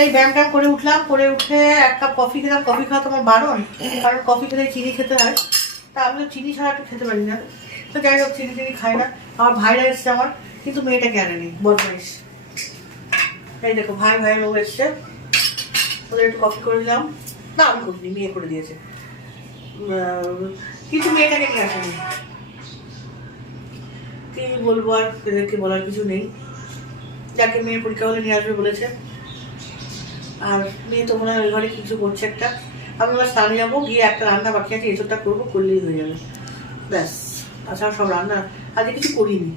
এই ব্যায়াম করে উঠলাম, করে উঠে এক কাপ কফি খেলাম। কফি খাওয়া তোমার বারণ, কারণ কফি খেলে চিনি খেতে হয়। তা আমি তো চিনি ছাড়া একটু খেতে পারি না। তো যাই হোক, চিনি চিনি খাই না। আমার ভাইরা এসছে আমার, কিন্তু মেয়েটাকে আনেনি বদমাইশ এই দেখো, ভাই ভাই বউ এসছে। ওদের একটু কফি করে দিলাম। না, আমি করিনি, মেয়ে করে দিয়েছে। কিন্তু মেয়েটাকে নিয়ে আসেনি। কি বলব আর এদেরকে বলার কিছু নেই। যাকে মেয়ে পরীক্ষা হলে নিয়ে আসবে বলেছে। আর মেয়ে তো মনে হয় ওই ঘরে কিছু করছে একটা। আমি এবার স্নানে যাব, গিয়ে একটা রান্না বাকি আছে, এসবটা করব, করলেই হয়ে যাবে। ব্যাস, তাছাড়া সব রান্না, আজকে কিছু করিনি,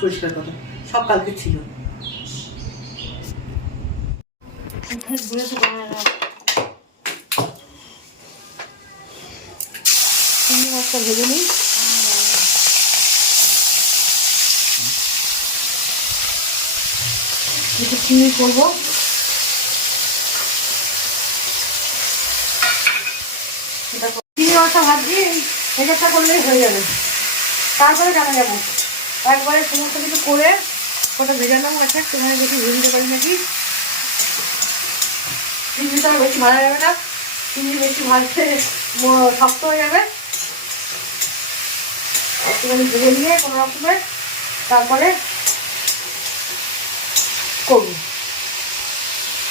পরিষ্কার কথা। সব কালকে ছিল। চিংড়ি নিই চিংড়ি করব। চিংড়ি মাছটা ভাবছি ভেজাটা করলেই হয়ে যাবে। তারপরে জানা যাব। একবারে সমস্ত কিছু করে ওটা ভেজানো আছে সেখানে দেখি ভেজে দিতে পারি নাকি। চিংড়িটা বেশি ভাজা যাবে না। চিংড়ি বেশি ভাজতে শক্ত হয়ে যাবে। একটুখানি ভেজে নিয়ে কোনো রকমের তারপরে করব।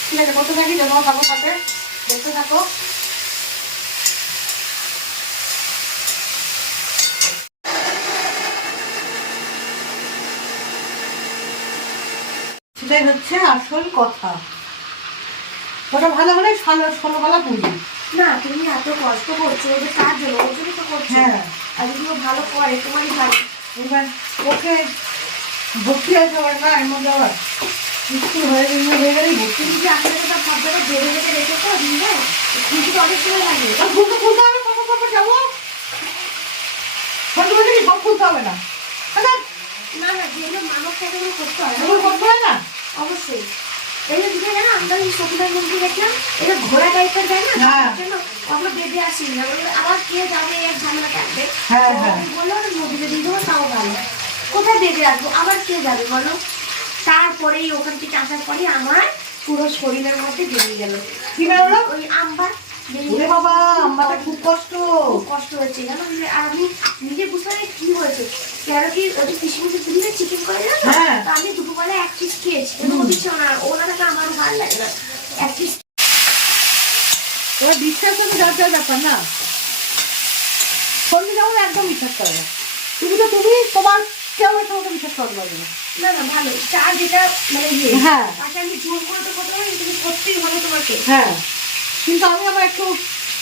ঠিক আছে, করতে থাকি যেমন থাকো সাথে। দেখতে থাকো। সেটাই হচ্ছে আসল কথা। ওটা ভালো হলে ষোলো ষোলোবেলা পুঁজি না তুমি এত কষ্ট করছ যে কার জন্য ওর জন্য তো করছ। হ্যাঁ। আর যদি ভালো করে তোমারই ভালো। এবার ওকে ভর্তি আছে আবার না এর মধ্যে আবার স্কুল হয়ে গেলে হয়ে গেলেই ভর্তি। তুমি যে আসলে তো সব জায়গায় বেড়ে বেড়ে রেখেছো দিলে খুঁজে তো অনেক সময় লাগে আর খুলতে খুলতে হবে কখন কখন যাব? বন্ধু বলছে কি সব খুলতে হবে না? আচ্ছা। না না যেগুলো মানব থাকে করতে হয় করতে হয় না? অবশ্যই। এই যে না আমরা এই সতীনাথ মন্দির দেখলাম এটা ঘোড়া টাইপের যায় না? হ্যাঁ। আমরা বেঁধে আসি। না আবার কে যাবে এক ঝামেলা থাকবে। হ্যাঁ, হ্যাঁ। বলল নদীতে দিয়ে দেবো তাও ভালো। কোথায় বেঁধে রাখব? আবার কে যাবে বলো? তারপরেই ওখান থেকে আসার পরে আমার পুরো শরীরের মধ্যে বেরিয়ে গেল। কি বেরোলো ওই আমবার। বেরিয়ে ওরে বাবা আমাদের খুব কষ্ট। খুব কষ্ট হয়েছে জানো? আর আমি নিজে বুঝতে পারি কি হয়েছে। কেন কি ওই কিশমিশে দিলে চিকেন করে না হ্যাঁ। তো আমি দুপুরবেলা এক পিস খেয়েছি। কিন্তু ও দিচ্ছে না ওনারা আমারও ভালো লাগে না। এক পিস এবার বিশ্বাস করতে যার যার ব্যাপার না? সন্ধি যেমন একদম বিশ্বাস করে না। তুমি তো তুমি তোমার কেউ তোমাকে বিশ্বাস করতে পারবে না। না না ভালো। চা যেটা মানে ইয়ে হ্যাঁ। পাশে আমি জোর করে তো করতে পারি তুমি করতেই হবে তোমাকে। হ্যাঁ। কিন্তু আমি আবার একটু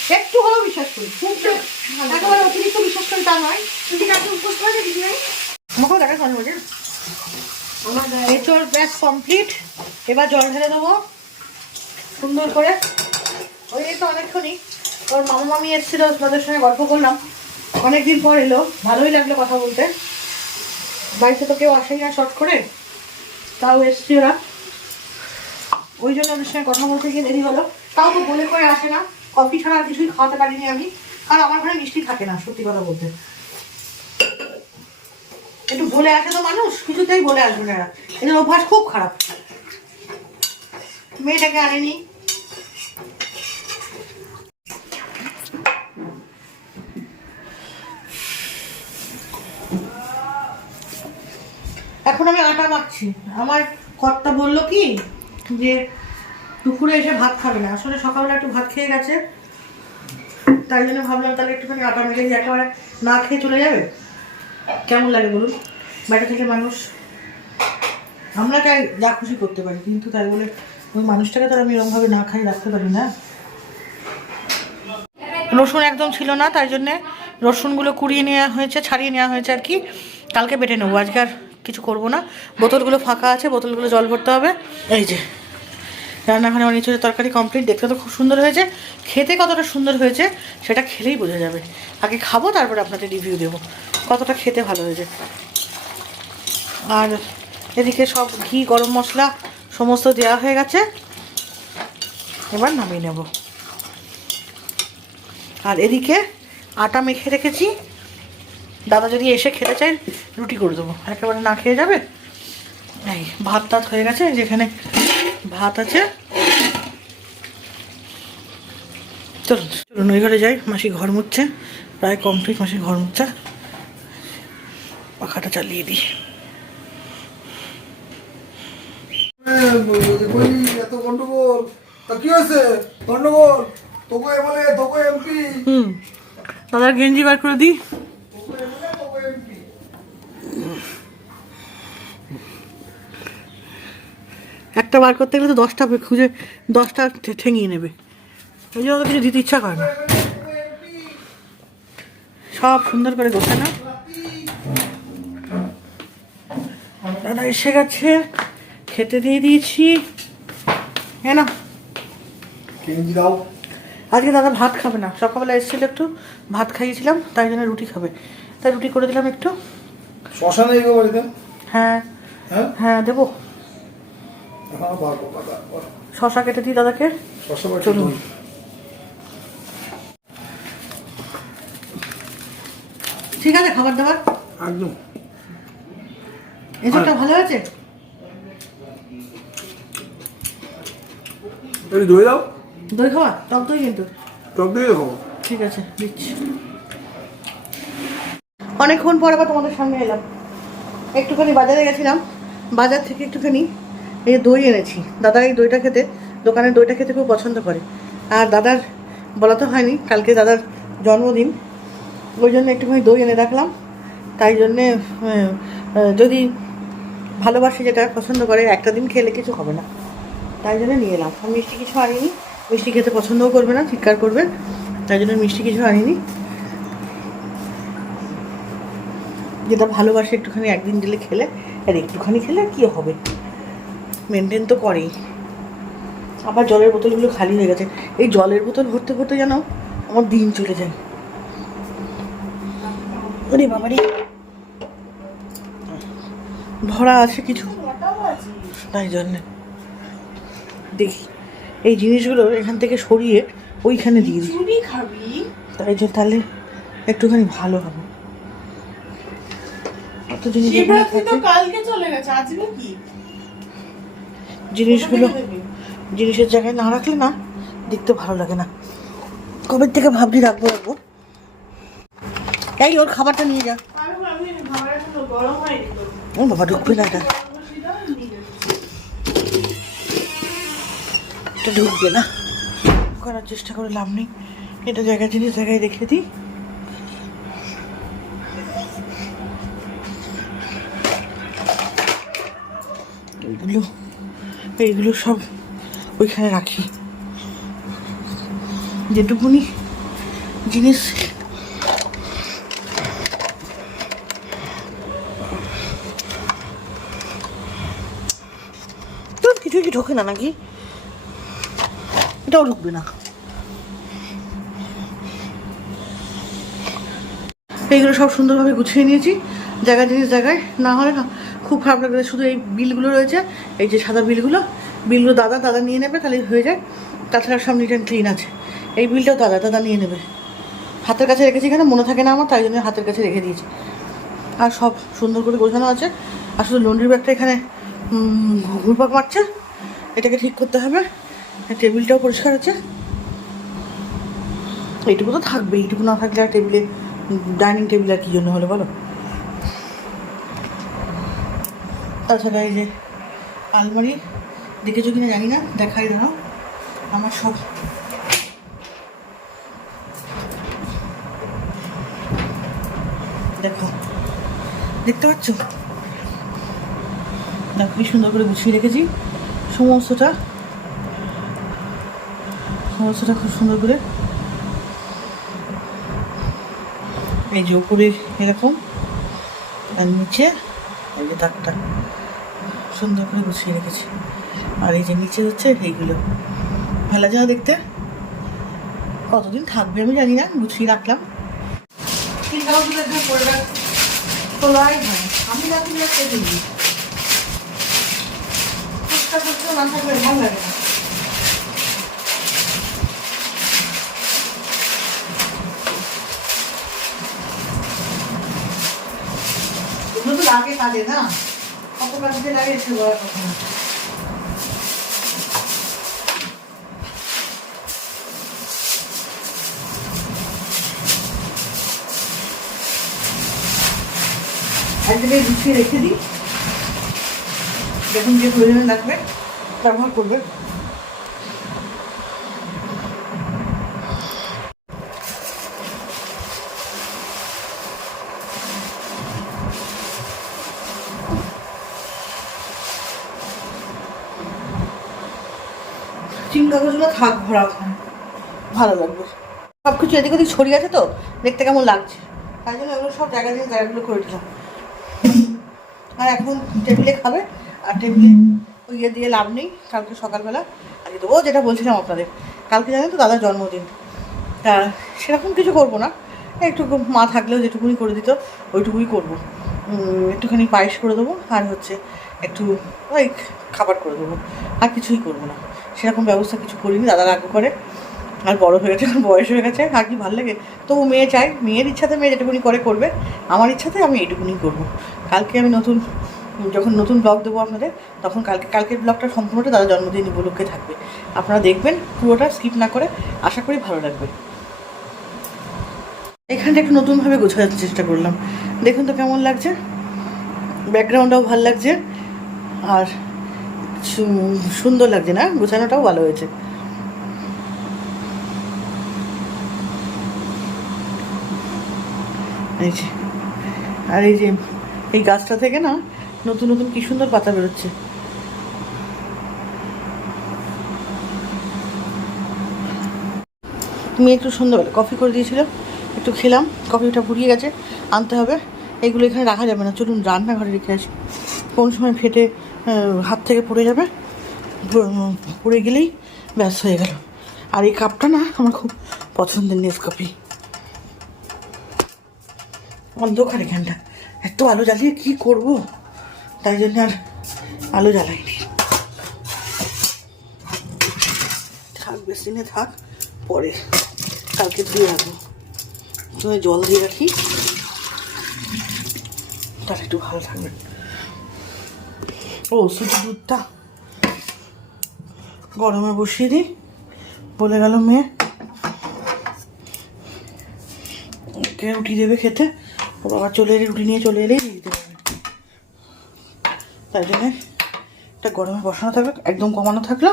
একটু হলেও বিশ্বাস করি। কিন্তু। একেবারে অতিরিক্ত বিশ্বাস করি তা নয়। তুমি কাকে উপোস করে কিছু নাই আমাকেও দেখা মাঝে আমার এঁচোর ব্যাস কমপ্লিট এবার জল ঢেলে দেবো। সুন্দর করে। ওই তো অনেকক্ষণই। ওর মামা মামি এসেছিল তাদের সঙ্গে গল্প করলাম। অনেকদিন পর এলো। ভালোই লাগল কথা বলতে। বাড়িতে তো কেউ আসেই না শর্ট করে। তাও এসছি ওরা। ওই জন্য ওদের সঙ্গে কথা বলতে গিয়ে দেরি হলো। তাও তো বলে করে আসে না। কফি ছাড়া আর কিছুই খাওয়াতে পারিনি আমি। কারণ আমার ঘরে মিষ্টি থাকে না, সত্যি কথা বলতে। একটু বলে আসে তো মানুষ, কিছুতেই বলে আসবে না। এদের অভ্যাস খুব খারাপ। মেয়েটাকে আনেনি। এখন আমি আটা মাখছি। আমার কর্তা বলল কি, যে দুপুরে এসে ভাত খাবে না। আসলে সকালবেলা একটু ভাত খেয়ে গেছে। তাই জন্য ভাবলাম তাহলে একটুখানি আটা মেখে দিয়ে একেবারে না খেয়ে চলে যাবে। কেমন লাগে বলুন? বাইরে থেকে মানুষ। আমরা তাই যা খুশি করতে পারি, কিন্তু তাই বলে ওই মানুষটাকে তো আর আমি এরকমভাবে না খাই রাখতে পারি না। রসুন একদম ছিল না, তাই জন্যে রসুনগুলো কুড়িয়ে নেওয়া হয়েছে, ছাড়িয়ে নেওয়া হয়েছে আর কি। কালকে বেটে নেব, আজকে আর কিছু করব না। বোতলগুলো ফাঁকা আছে, বোতলগুলো জল ভরতে হবে। এই যে। রান্নাঘরে আমার নিচে তরকারি কমপ্লিট দেখতে তো খুব সুন্দর হয়েছে। খেতে কতটা সুন্দর হয়েছে, সেটা খেলেই বোঝা যাবে। আগে খাব, তারপরে আপনাদের রিভিউ দেবো। কতটা খেতে ভালো হয়েছে। আর এদিকে সব ঘি, গরম মশলা, সমস্ত দেওয়া হয়ে গেছে। এবার নামিয়ে নেব। আর এদিকে আটা মেখে রেখেছি। দাদা যদি এসে খেতে চায়, রুটি করে দেবো। একেবারে না খেয়ে যাবে? এই ভাত টাত হয়ে গেছে, যেখানে ভাত আছে। চলুন চলুন ওই ঘরে যাই। মাসি ঘর মুচ্ছে প্রায় কমপ্লিট মাসি ঘর মুচ্ছে পাখাটা চালিয়ে দিই। কি হয়েছে? তোকে এমপি। দাদার গেঞ্জি বার করে দিই। একটা বার করতে গেলে তো দশটা খুঁজে দশটা ঠেঙিয়ে নেবে। ওই জন্য কিছু দিতে ইচ্ছা করে না। সব সুন্দর করে গোছানো। দাদা এসে গেছে। খেতে দিয়ে দিয়েছি। না দাও। আজকে দাদা ভাত খাবে না। সকালবেলা এসেছিল একটু ভাত খাইয়েছিলাম তাই জন্য রুটি খাবে। তাই রুটি করে দিলাম একটু। শশা নেই হ্যাঁ। হ্যাঁ? হ্যাঁ দেবো। শশা কেটে দিই দাদাকে? চলুন। ঠিক আছে খাবার দাবার? একদম। এসবটা ভালো আছে দই দাও। দই খাওয়া টক দই কিন্তু। টক দই দেবো ঠিক আছে দিচ্ছি। অনেকক্ষণ পর আবার তোমাদের সামনে এলাম। একটুখানি বাজারে গেছিলাম। বাজার থেকে একটুখানি এই দই এনেছি। দাদা এই দইটা খেতে, দোকানের দইটা খেতে খুব পছন্দ করে। আর দাদার বলা তো হয়নি, কালকে দাদার জন্মদিন। ওই জন্য একটুখানি দই এনে রাখলাম। তাই জন্যে যদি ভালোবাসে যেটা, পছন্দ করে, একটা দিন খেলে কিছু হবে না। তাই জন্য নিয়ে এলাম। আর মিষ্টি কিছু আনিনি। মিষ্টি খেতে পছন্দও করবে না, চিৎকার করবে। তাই জন্য মিষ্টি কিছু আনিনি। যেটা ভালোবাসে একটুখানি, একদিন দিলে খেলে, আর একটুখানি খেলে কি হবে? মেনটেন তো করেই। আবার জলের বোতলগুলো খালি হয়ে গেছে। এই জলের বোতল ভরতে ভরতে যেন আমার দিন চলে যায়। ওরে বাবারে। ভরা আছে কিছু। তাই জন্যে। দেখি এই জিনিসগুলো এখান থেকে সরিয়ে ওইখানে দিয়ে দিই। তাই জন্য তাহলে একটুখানি ভালো হবে। অত জিনিস কালকে চলে গেছে আজকে কি জিনিসগুলো? জিনিসের জায়গায় না রাখলে না দেখতে ভালো লাগে না। কবে থেকে ভাবছি রাখব রাখব তাই ওর খাবারটা নিয়ে যা। ও বাবা, ঢুকবে না এটা। এটা ঢুকবে না। করার চেষ্টা করে লাভ নেই। এটা জায়গা জিনিস জায়গায় রেখে দিই। এইগুলো এইগুলো সব ওইখানে রাখি। যেটুকুনি জিনিস। কিছু কি ঢোকে না নাকি? এটাও ঢুকবে না। এইগুলো সব সুন্দরভাবে গুছিয়ে নিয়েছি। জায়গা জিনিস জায়গায়। না হলে না খুব খারাপ লাগবে শুধু এই বিলগুলো রয়েছে, এই যে সাদা বিলগুলো বিলগুলো দাদা দাদা নিয়ে নেবে, তাহলে হয়ে যায়। তাছাড়া সব নিট অ্যান্ড ক্লিন আছে। এই বিলটাও দাদা দাদা নিয়ে নেবে। হাতের কাছে রেখেছি কেন মনে থাকে না আমার, তাই জন্য হাতের কাছে রেখে দিয়েছি। আর সব সুন্দর করে গোছানো আছে। আর শুধু লন্ড্রি ব্যাগটা এখানে ঘুরপাক মারছে। এটাকে ঠিক করতে হবে। টেবিলটাও পরিষ্কার আছে। এইটুকু তো থাকবে এইটুকু না থাকলে আর টেবিলে ডাইনিং টেবিল আর কি জন্য হলো বলো? তাছাড়া এই যে আলমারি দেখেছ কিনা জানি না, দেখাই দাঁড়াও আমার সব দেখো। দেখতে পাচ্ছ? দেখো কি সুন্দর করে গুছিয়ে রেখেছি। সমস্তটা সমস্তটা খুব সুন্দর করে। এই যে উপরে এরকম। আর নিচে এই যে দাগটা। সুন্দর করে গুছিয়ে রেখেছি। আর এই যে নিচে হচ্ছে এইগুলো ভালো যাওয়া দেখতে। কতদিন থাকবে আমি জানি না গুছিয়ে রাখলাম। তোলাই হয় আমি চেষ্টা করতেও না থাকলে ভালো লাগে না। লাগে কাজে না। একদিকে গুছিয়ে রেখে দিই। যখন যে প্রয়োজন লাগবে ব্যবহার করবে কাগজগুলো থাক ভরা ওখানে। ভালো লাগবে। সব কিছু এদিক ওদিক ছড়িয়ে আছে তো? দেখতে কেমন লাগছে? তাই জন্য এগুলো সব জায়গা দিয়ে জায়গাগুলো করে দিলাম। আর এখন টেবিলে খাবে আর টেবিলে ওই ইয়ে দিয়ে লাভ নেই কালকে সকালবেলা। আগে দেবো যেটা বলছিলাম আপনাদের কালকে জানেন তো দাদার জন্মদিন। তা সেরকম কিছু করব না একটু মা থাকলেও যেটুকুনি করে দিত ওইটুকুই করব। একটুখানি পায়েস করে দেবো আর হচ্ছে একটু ওই খাবার করে দেবো। আর কিছুই করব না। সেরকম ব্যবস্থা কিছু করিনি, দাদা রাগ করে। আর বড় হয়ে গেছে বয়স হয়ে গেছে। আর কি ভালো লাগে? তবু মেয়ে চাই। মেয়ের ইচ্ছাতে মেয়ে যেটুকুনি করে, করবে। আমার ইচ্ছাতে আমি এইটুকুনি করব। কালকে আমি নতুন, যখন নতুন ব্লগ দেবো আপনাদের, তখন কালকে, কালকের ব্লগটা সম্পূর্ণটা দাদা জন্মদিন উপলক্ষে থাকবে। আপনারা দেখবেন, পুরোটা স্কিপ না করে, আশা করি ভালো লাগবে। এখানটা একটু নতুনভাবে গোছানোর চেষ্টা করলাম। দেখুন তো কেমন লাগছে। ব্যাকগ্রাউন্ডটাও ভালো লাগছে। আর সুন্দর লাগছে না? গোছানোটাও ভালো হয়েছে। এই যে, আর এই যে, এই গাছটা থেকে না নতুন নতুন কি সুন্দর পাতা বেরোচ্ছে। তুমি একটু সন্ধ্যাবেলা কফি করে দিয়েছিল। একটু খেলাম, কফিটা পুড়িয়ে গেছে, আনতে হবে। এগুলো এখানে রাখা যাবে না, চলুন রান্নাঘরে রেখে আসি। কোন সময় ফেটে হাত থেকে পড়ে যাবে পড়ে গেলেই ব্যাস হয়ে গেল। আর এই কাপটা না, আমার খুব পছন্দের নেস কফি। অন্ধকার এখানটা। এত আলো জ্বালিয়ে কি করব? তাই জন্য আর আলো জ্বালাইনি। থাক, বেশি থাক, পরে কালকে দিয়ে রাখব তুমি জল দিয়ে রাখি। তাহলে একটু ভালো থাকবে। ও সুজি দুধটা গরমে বসিয়ে দিই, বলে গেল মেয়ে। কে রুটি দেবে খেতে। ও বাবা চলে এলে, রুটি নিয়ে চলে এলেই দিতে পারবে। তাই জন্যে এটা গরমে বসানো থাকবে, একদম কমানো থাকল।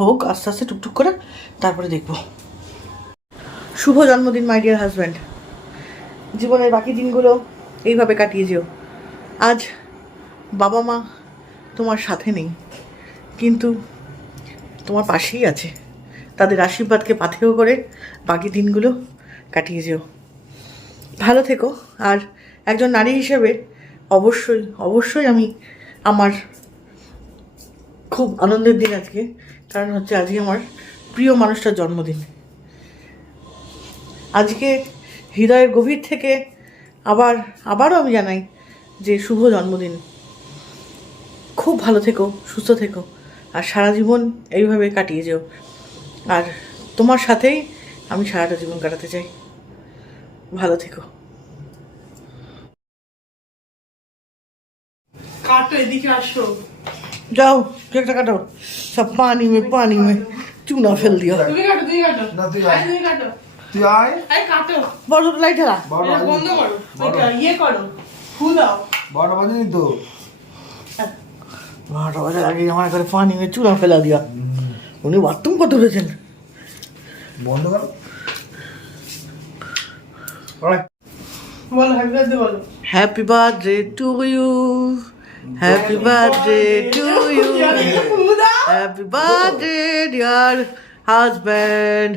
হোক, আস্তে আস্তে টুকটুক করে তারপরে দেখব। শুভ জন্মদিন মাই ডিয়ার হাজব্যান্ড জীবনের বাকি দিনগুলো এইভাবে কাটিয়ে যেও। আজ বাবা মা তোমার সাথে নেই, কিন্তু তোমার পাশেই আছে। তাদের আশীর্বাদকে পাথেয় করে বাকি দিনগুলো কাটিয়ে যেও। ভালো থেকো, আর একজন নারী হিসেবে অবশ্যই অবশ্যই আমি আমার খুব আনন্দের দিন আজকে, কারণ হচ্ছে আজকে আমার প্রিয় মানুষটার জন্মদিন। আজকে হৃদয়ের গভীর থেকে আবার আবারও আমি জানাই যে শুভ জন্মদিন। খুব ভালো থেকো সুস্থ থেকো আর সারা জীবন এইভাবে কাটিয়ে যেও। আর তোমার সাথেই আমি সারাটা জীবন কাটাতে চাই। ভালো থেকো। কাটো এদিকে আসো। যাও কেকটা কাটো সব পানি মে পানি মে চুনা ফেল দিও। কাটো না কাটো। তুই আয়। আরে কাটো। বড় লাইট বড় বন্ধ করো। ওইটা ইয়ে করো। দাও। বড় বাজেনি তো। বারোটা বাজার আগে আমার ঘরে পানি মে চুনা ফেলা দিয়া। উনি বাথরুম করতে উঠেছেন বন্ধ কর। হ্যাপি বার্থডে বলো। Happy birthday to you happy birthday to you happy birthday dear husband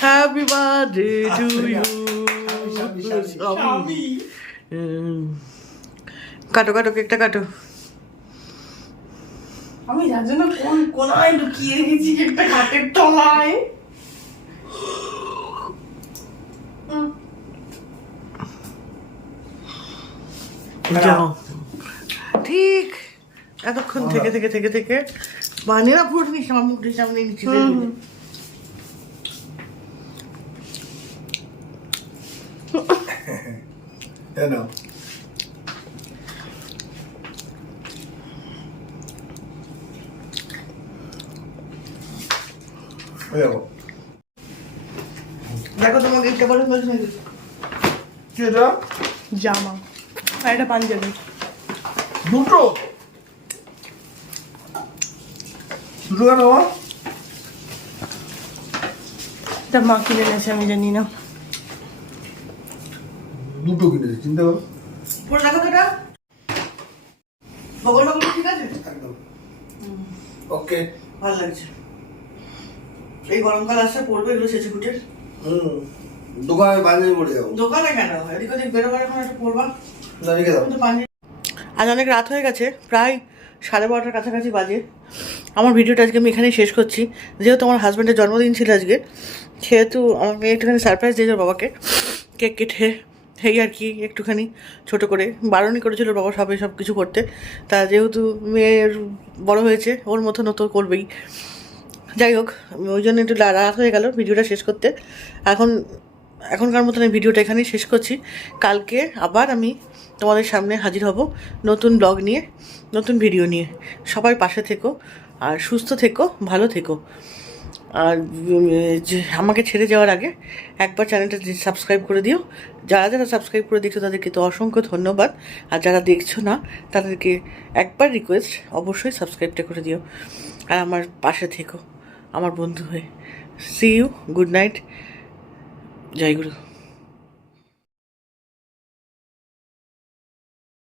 happy birthday to you কাটো কাটো কেকটা কাটো। আমি যার জন্য কোন কোনায় লুকিয়ে রেখেছি একটা কাঠের তলায়। যাও। ঠিক। এতক্ষণ থেকে থেকে থেকে থেকে। বানিয়ে না পুরো নিস আমার মুখটির সামনে নিচে দেখো। তোমাকে একটা বলে কি এটা জামা। আর এটা পাঞ্জাবি। দুটো? দুটো কেন? এটা মা কিনে এনেছে আমি জানি না। দুটো কিনেছি। চিন্তা করো পরে দেখো এটা। বগল বগল ঠিক আছে? একদম। ওকে। ভালো লাগছে। এই গরমকাল আসছে পড়বে এগুলো কুটে। হুম। দোকানে পাঞ্জাবি পড়ে যাব। দোকানে কেন? এদিক ওদিক বেরোবার এখন একটা পড়বা। দাও। আজ অনেক রাত হয়ে গেছে প্রায় সাড়ে বারোটার কাছাকাছি বাজে। আমার ভিডিওটা আজকে আমি এখানেই শেষ করছি। যেহেতু আমার হাজব্যান্ডের জন্মদিন ছিল আজকে সেহেতু আমার মেয়ে একটুখানি সারপ্রাইজ দিয়েছে বাবাকে। কেক কেটে এই আর কি, একটুখানি ছোট করে। বারণই করেছিল বাবা সবে সব কিছু করতে। তা যেহেতু মেয়ের বড় হয়েছে, ওর মতো নতো করবেই। যাই হোক, ওই জন্য একটু রাত হয়ে গেল ভিডিওটা শেষ করতে। এখন, এখনকার মতন এই ভিডিওটা এখানেই শেষ করছি। কালকে আবার আমি তোমাদের সামনে হাজির হব নতুন ব্লগ নিয়ে, নতুন ভিডিও নিয়ে। সবাই পাশে থেকো আর সুস্থ থেকো, ভালো থেকো। আর আমাকে ছেড়ে যাওয়ার আগে একবার চ্যানেলটা সাবস্ক্রাইব করে দিও। যারা যারা সাবস্ক্রাইব করে দেখছ তাদেরকে তো অসংখ্য ধন্যবাদ। আর যারা দেখছ না, তাদেরকে একবার রিকোয়েস্ট অবশ্যই সাবস্ক্রাইবটা করে দিও। আর আমার পাশে থেকো, আমার বন্ধু হয়ে। সি ইউ গুড নাইট জয় গুরু।